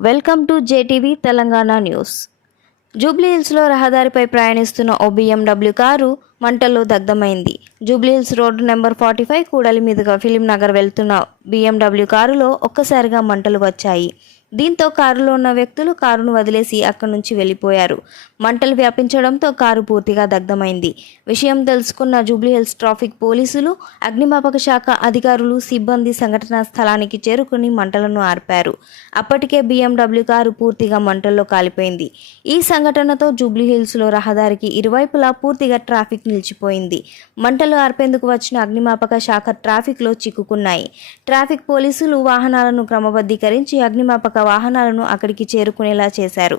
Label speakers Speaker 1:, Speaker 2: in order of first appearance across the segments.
Speaker 1: Welcome to JTV Telangana news. జూబ్లీహిల్స్లో రహదారిపై ప్రయాణిస్తున్న ఓ BMW కారు మంటల్లో దగ్ధమైంది. Jubilee Hills road number forty five కూడలి మీదుగా ఫిలిం నగర్ వెళ్తున్న బీఎండబ్ల్యూ కారులో ఒక్కసారిగా మంటలు వచ్చాయి. దీంతో కారులో ఉన్న వ్యక్తులు కారును వదిలేసి అక్కడి నుంచి వెళ్ళిపోయారు. మంటలు వ్యాపించడంతో కారు పూర్తిగా దగ్ధమైంది. విషయం తెలుసుకున్న జూబ్లీహిల్స్ ట్రాఫిక్ పోలీసులు అగ్నిమాపక శాఖ అధికారులు సిబ్బంది సంఘటనా స్థలానికి చేరుకుని మంటలను ఆర్పారు. అప్పటికే బీఎండబ్ల్యూ కారు పూర్తిగా మంటల్లో కాలిపోయింది. ఈ సంఘటనతో జూబ్లీహిల్స్లో రహదారికి ఇరువైపులా పూర్తిగా ట్రాఫిక్ నిలిచిపోయింది. మంటలు ఆర్పేందుకు వచ్చిన అగ్నిమాపక శాఖ ట్రాఫిక్లో చిక్కుకున్నాయి. ట్రాఫిక్ పోలీసులు వాహనాలను క్రమబద్ధీకరించి అగ్నిమాపక వాహనాలను అక్కడికి చేరుకునేలా చేశారు.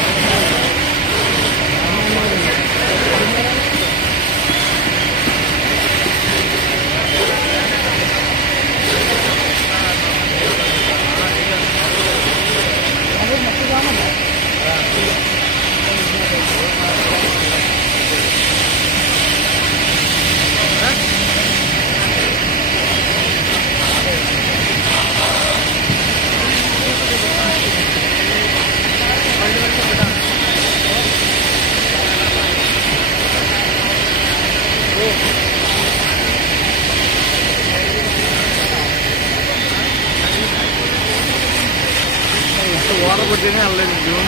Speaker 2: వాటర్ కొట్టినే వెళ్ళలేదు జూన్